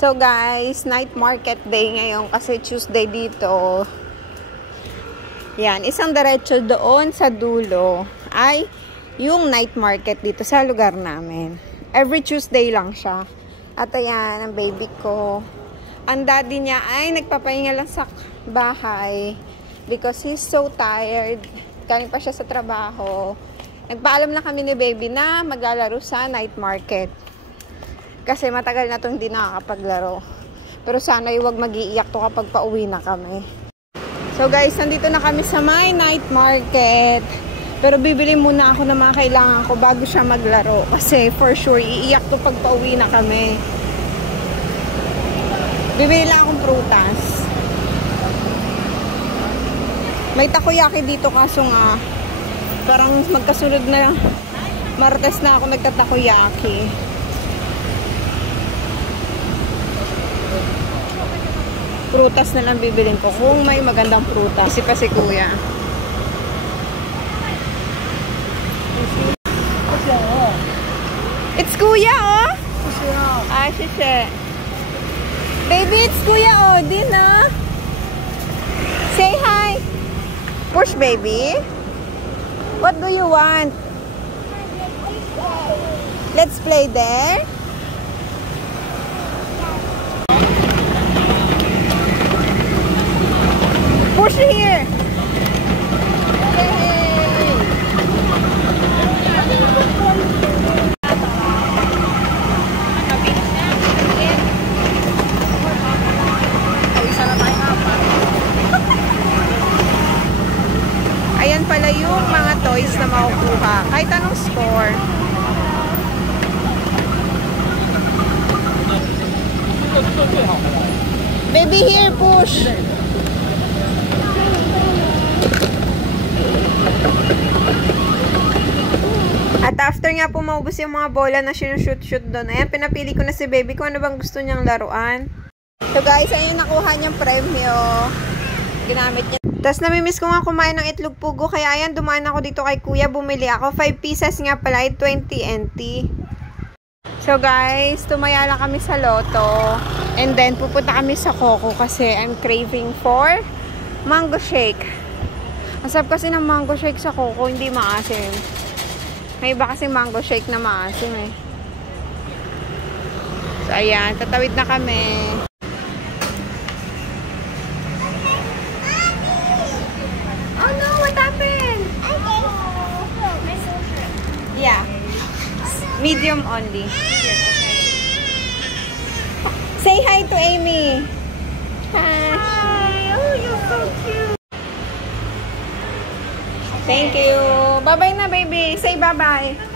So guys, night market day ngayon kasi Tuesday dito. Yan, isang diretso doon sa dulo ay yung night market dito sa lugar namin. Every Tuesday lang siya. At ayan, ang baby ko. Ang daddy niya ay nagpapahinga lang sa bahay because he's so tired. Galing pa siya sa trabaho. Nagpaalam na kami ni baby na maglalaro sa night market. Kasi matagal na itong hindi nakakapaglaro. Pero sana huwag mag-iiyak to kapag pauwi na kami. So guys, nandito na kami sa my night market. Pero bibili muna ako ng mga kailangan ko bago siya maglaro. Kasi for sure, iiyak to pag pauwi na kami. Bibili lang akong prutas. May takoyaki dito kaso nga parang magkasunod na Martes na ako nagtatakoyaki. Prutas na lang bibilin ko kung may magandang prutas. Kasi pa si kuya. It's kuya, oh! Ah, sise. Baby, it's kuya, oh! Din, oh! Say hi! Push, baby. What do you want? Let's play there. Push here. Yay. Ayan pala yung mga toys na makukuha. Kahit anong score. Baby, here, push. At after nga po maubos yung mga bola na sinushoot-shoot doon, ayan, pinapili ko na si baby kung ano bang gusto niyang laruan. So guys, ayun nakuha niyang premyo. Ginamit niya. Tapos namimiss ko nga kumain ng itlog pugo, kaya ayan, dumaan ako dito kay kuya, bumili ako. 5 pieces nga pala, 20 NT. So guys, tumaya lang kami sa Lotto. And then, pupunta kami sa Coco kasi I'm craving for mango shake. Ang sarap kasi ng mango shake sa Coco, hindi maasim. May iba kasi mango shake na maasim eh. So ayan, tatawid na kami. Oh no, what happened? Yeah. Medium only. Say hi to Amy. Hi. Oh, you're so cute. Thank you. Bye-bye na, baby. Say bye-bye.